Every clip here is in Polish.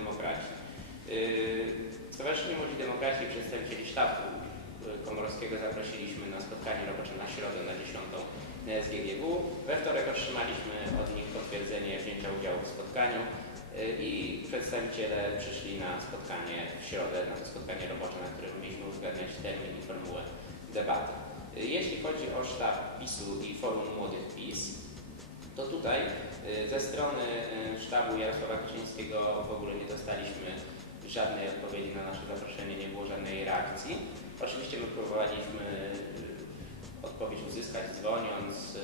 Demokraci. Y, Stowarzyszenie Młodzi Demokraci przedstawicieli Sztabu y, Komorowskiego zaprosiliśmy na spotkanie robocze na środę na 10 na SGGW. We wtorek otrzymaliśmy od nich potwierdzenie wzięcia udziału w spotkaniu y, i przedstawiciele przyszli na spotkanie w środę, na to spotkanie robocze, na którym mieliśmy uzgadniać termin i formułę debaty. Jeśli chodzi o sztab PiSu i Forum Młodych PiS, to tutaj y, ze strony y, sztabu Jarosława Kaczyńskiego w ogóle nie dostaliśmy żadnej odpowiedzi na nasze zaproszenie, nie było żadnej reakcji. Oczywiście my próbowaliśmy y, odpowiedź uzyskać dzwoniąc,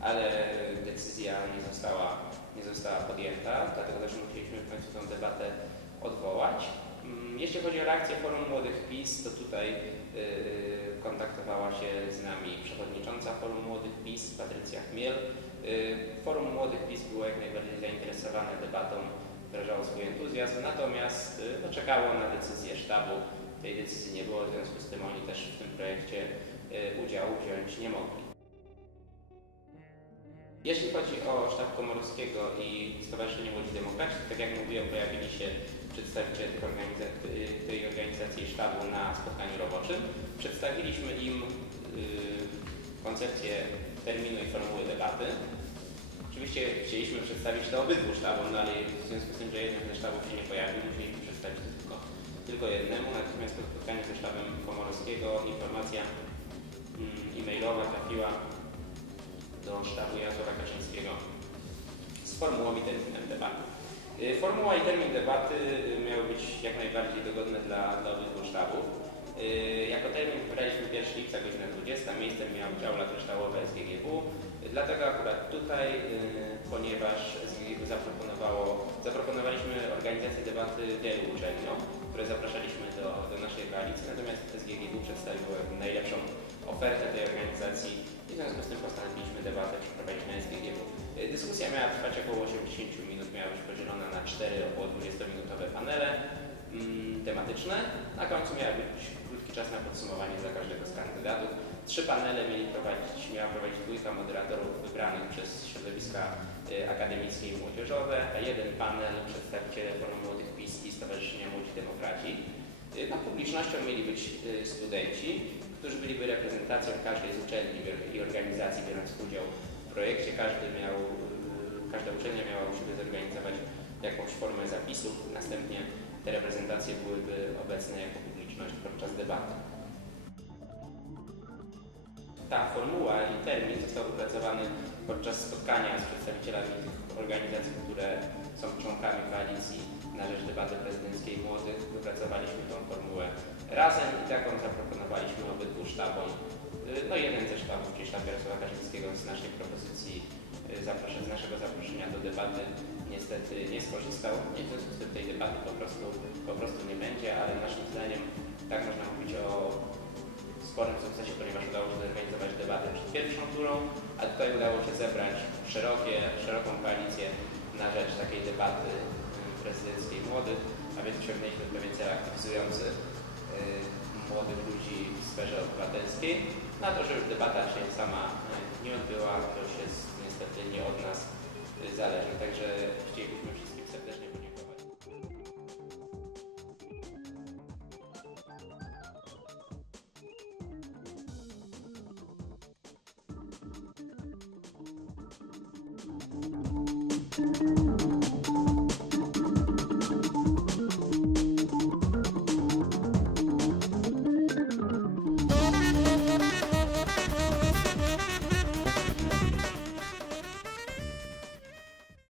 ale decyzja nie została, nie została podjęta, dlatego też musieliśmy w końcu tę debatę odwołać. Mm, Jeśli chodzi o reakcję Forum Młodych PiS, to tutaj y, nami przewodnicząca Forum Młodych PiS, Patrycja Chmiel. Y, Forum Młodych PiS było jak najbardziej zainteresowane debatą, wyrażało swój entuzjazm, natomiast y, no, czekało na decyzję sztabu. Tej decyzji nie było, w związku z tym oni też w tym projekcie y, udziału wziąć nie mogli. Jeśli chodzi o sztab Komorowskiego i Stowarzyszenie Młodzi Demokraci, tak jak mówiłem, pojawili się przedstawiciele tych organiza- y, tej organizacji sztabu na spotkaniu roboczym. Przedstawiliśmy im koncepcję terminu i formuły debaty. Oczywiście chcieliśmy przedstawić to obydwu sztabom, no ale w związku z tym, że jeden ze sztabów się nie pojawił, musieliśmy przedstawić to tylko, tylko jednemu. Natomiast po spotkaniu ze sztabem Komorowskiego informacja mm, e-mailowa trafiła do sztabu Jarosława Kaczyńskiego z formułą i terminem debaty. Y, Formuła i termin debaty y, miały być jak najbardziej dogodne dla, dla obydwu sztabów. Y, Jako termin wybraliśmy 1 lipca, godzina 20, miejscem miał dział lat kryształowe SGGW. Dlatego akurat tutaj, y, ponieważ SGGW zaproponowało, zaproponowaliśmy organizację debaty wielu uczelniom, które zapraszaliśmy do, do naszej koalicji, natomiast SGGW przedstawiło najlepszą ofertę tej organizacji i w związku z tym postanowiliśmy debatę przeprowadzić na SGGW. Y, Dyskusja miała trwać około 80 minut, miała być podzielona na 4 około 20-minutowe panele tematyczne. Na końcu miał być krótki czas na podsumowanie dla każdego z kandydatów. Trzy panele mieli prowadzić, miała prowadzić dwójka moderatorów wybranych przez środowiska y, akademickie i młodzieżowe, a jeden panel przedstawiciele Forum Młodych PiS i Stowarzyszenia Młodzi Demokraci. No, publicznością mieli być y, studenci, którzy byliby reprezentacją każdej z uczelni i organizacji biorąc udział w projekcie. Każdy miał, każda uczelnia miała u siebie zorganizować jakąś formę zapisów. Następnie te reprezentacje byłyby obecne jako publiczność podczas debaty. Ta formuła i termin został wypracowany podczas spotkania z przedstawicielami organizacji, które są członkami koalicji na rzecz debaty prezydenckiej młodych. Wypracowaliśmy tą formułę razem i taką zaproponowaliśmy obydwu sztabom. No jeden ze sztabów, czyli sztab Jarosława Kaczyńskiego z naszej propozycji, y, z naszego zaproszenia do debaty niestety nie skorzystał. Nie w związku z tym tej debaty po prostu, po prostu nie będzie, ale naszym zdaniem tak można mówić o sporym sukcesie, ponieważ udało się zorganizować debatę przed pierwszą turą, a tutaj udało się zebrać szerokie, szeroką koalicję na rzecz takiej debaty prezydenckiej młodych, a więc osiągnęliśmy pewien cel aktywizujący y, młodych ludzi w sferze obywatelskiej. Na to, że już debata się sama y, nie odbyła, to już jest niestety nie od nas y, zależne. Także